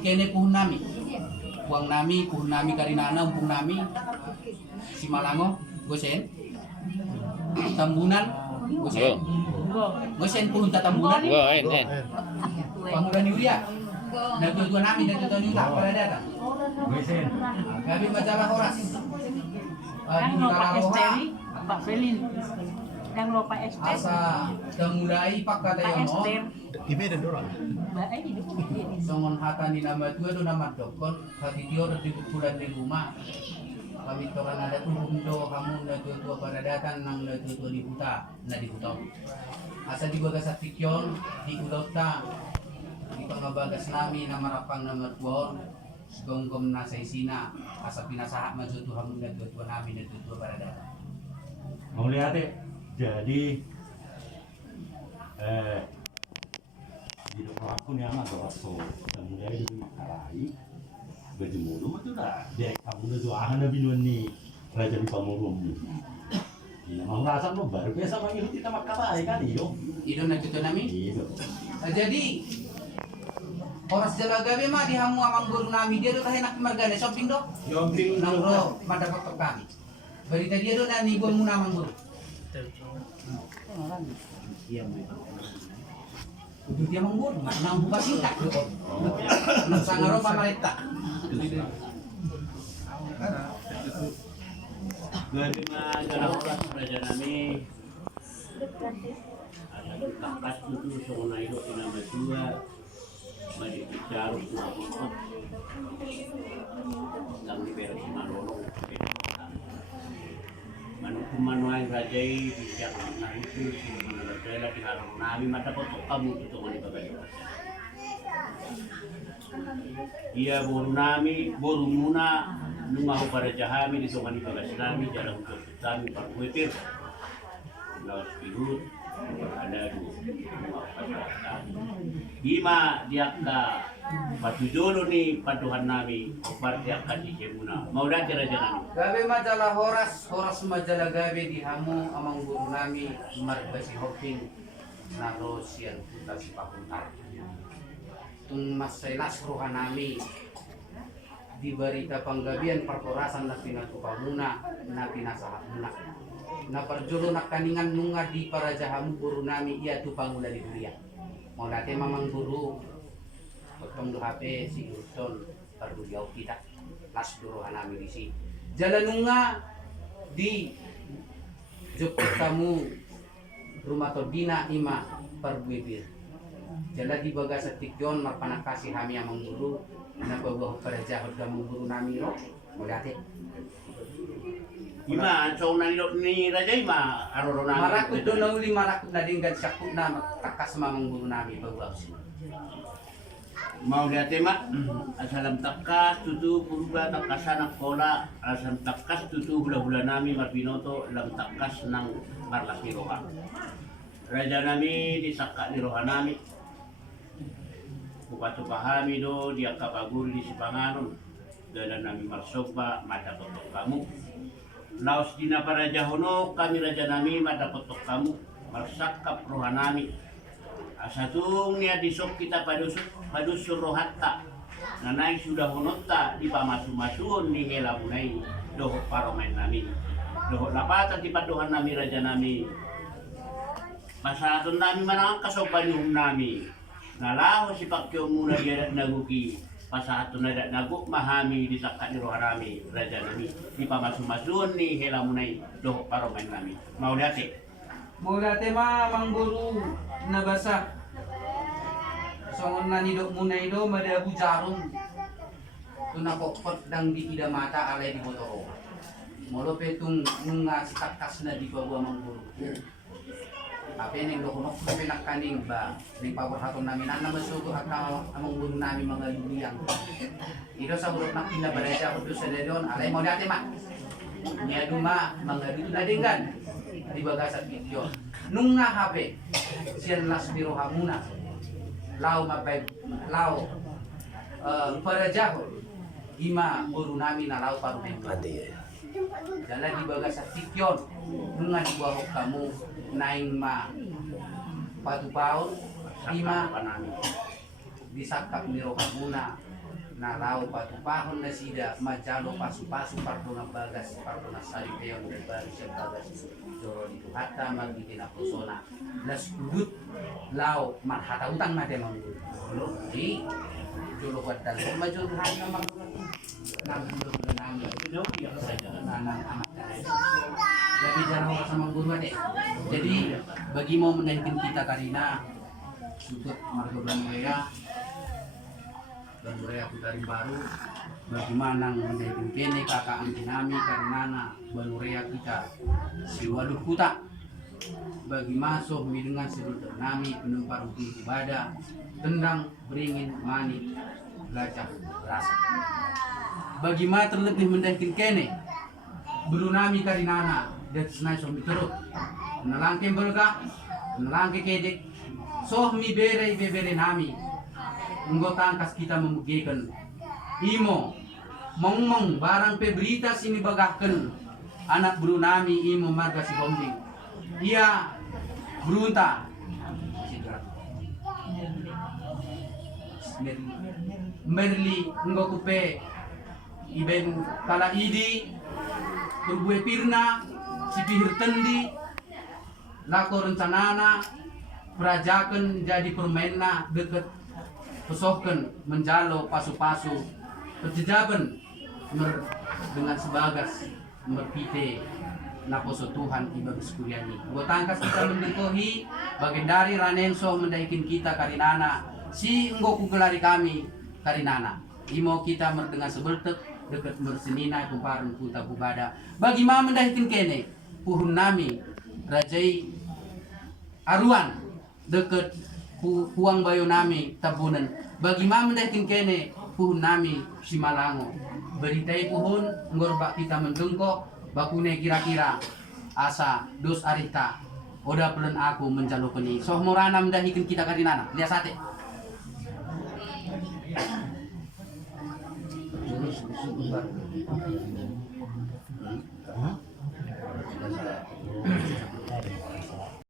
kene puhun nami. Puang nami, puhun nami karinana, umpung nami. Si Malango, gosen. Tambunan, gosen. Gosen puhun tatambunan. Pangulan Yulia. Natutuan nami, natutuan Yulia pada datang. Gosen. Kami majalah Horas. Yang lupa esteri, Pak Felin. Yang lupa esteri. Asa temulai pak kata Pak yono. Ester. Ibe dan dorang. Mbak hidup. Songon hata ni nama dua do nama dokon. Hati dia udah di bulan di rumah. Kami toran ada tuh hundo kamu na tua pada datang nang na tua di huta na di huta. Asa di bagas atikyon di ulota di pangabagas nami nama rapang nama tuon. Gonggom na sa isina asa pinasaha maju tuh kamu na tua nami na tua pada datang. Mau lihat deh. Jadi di depan aku nih anak rasul dan mulai dari makarai berjemur itu dah dek kamu udah doahan nabi nih raja di pamurung nih. Iya mau rasa lo baru biasa manggil kita makarai kan iyo. Ido na tua nami. Iya. Jadi Horas Jalagabe mah di hamu amang guru nami dia tuh kayak nak margane shopping do. Shopping Nangro madapat kami. Berita dia tuh nani gua mun amang guru. Iya. Udah dia amang guru, nang buka singkat. Nang sangaro pamarita. Dari majalah Horas raja nami ada takas itu sona itu nama dua mari bicara untuk dan diberi manolong manukumanuan rajai di siang itu sebenarnya raja di halang nabi mata foto kamu itu mani bagaimana iya boru nami boru muna nungahu para jahami di songani bagas nami jalan untuk kami parkuetir lawas pirut ada Bima diakka patu jolo ni patuhan nami opar diakka di Jemuna mau dati raja nami Gabe majalah Horas majalah Gabe di hamu amang guru nami margasi hopping naro sian kita si pakuntar. Tung masailas ruhan nami di berita panggabian perporasan na pinatupamuna na pinasahamuna na perjolo nak kaningan nunga di para jahamu guru nami iya tu pangula di dunia mau dati mamang guru potong do HP si Gurson perlu jauh kita las duruhan nami di si jalan nunga di jeput kamu rumah todina ima perbuibir jalan di bagas tikjon marpanakasi hami amang guru na bawa para jahut kamu guru nami ro mau dati Ima so ni raja ima aroro nami marakut do nauli marakut na dinggan syakut na takas mamang guru nami bawa mau lihat tema asalam takas tutu purba takasan kola asalam takas tutu hula-hula nami marbinoto lam takas nang marlas ni roha raja nami disakak ni roha nami upatu pahami do dia kapagur di sipanganon dalam nami marsoba mata potok kamu laos dina para jahono kami raja nami mata potok kamu marsakap roha nami asatung niat disok kita padusur rohatta nanai sudah honota di pamasu-masuon ni hela munai doh paromen nami doh lapatan di paduhan nami raja nami masalatun nami manang kasopanihum nami nalaho si pakyo muna dia naguki pasahatun nadak naguk mahami di sakkat ni rohanami raja nami di pamasu-masuon ni hela munai doh paromen nami mau dati mah mangguru nabasa songon nani dok munai do madabu jarum tuna kokot dang di ida mata alai di botoro molo petung nunga sitakas na di bawah mangguru tapi neng dok nok penak kaning ba ning pabor hatun namin ana masugo at among guru nami mga luliyang ito sa burot nak pinabaraya ko sa dedon alay mo dati ma niya duma mga dito na dinggan di bagasat video nung nga habe siyan las biro hamuna lao mabay lao para jaho ima guru nami na lao parumen dala di bagasat video nung nga di bawah kamu naing ma patupaon ima disakap biro hamuna nalau patupahon na sida majalo pasu-pasu pardona bagas pardona salipeon dan bagas yang bagas joro itu hatta magiti na persona las udut lau marhata utang na demang lo di jolo wadal majul hanya magul nang dulu nang Jauh dia saja. nanang anak lebih jarang sama guru deh. Jadi bagi mau menaikkan kita karina untuk marga dan mereka putarin baru bagaimana menaikkan kene kakak anti nami karena banurea kita si waduh kuta bagi masuk mi dengan sebelum nami penempar rukun ibadah tendang beringin mani gajah berasa bagi ma terlebih menaikkan kene berunami karinana dan senai somi teruk nalangke berga nalangke kedek soh mi bere nami engkau tangkas kita memugikan imo mong barang peberita sini bagahkan anak berunami imo marga si bombing ia berunta merli engkau kupe iben kala idi berbue pirna si pihir tendi lako rencanana perajakan jadi permainna deket pesohken menjalo pasu-pasu perjejaban dengan sebagas merpite naposo Tuhan ibagus kuliani gua tangkas kita mendengkohi bagian dari ranenso mendaikin kita karinana si enggo kugelari kami karinana imo kita merdengar sebeltek deket mersenina kumparan kuta bubada bagi ma mendaikin kene puhun nami rajai aruan deket puang bayo nami tabunan bagi ma mendaikin kene puhun nami simalango beritai puhun ngorbak kita mendengkok bakune kira-kira asa dos arita oda pelan aku menjalo peni soh morana mendahikin kita karinana lihat sate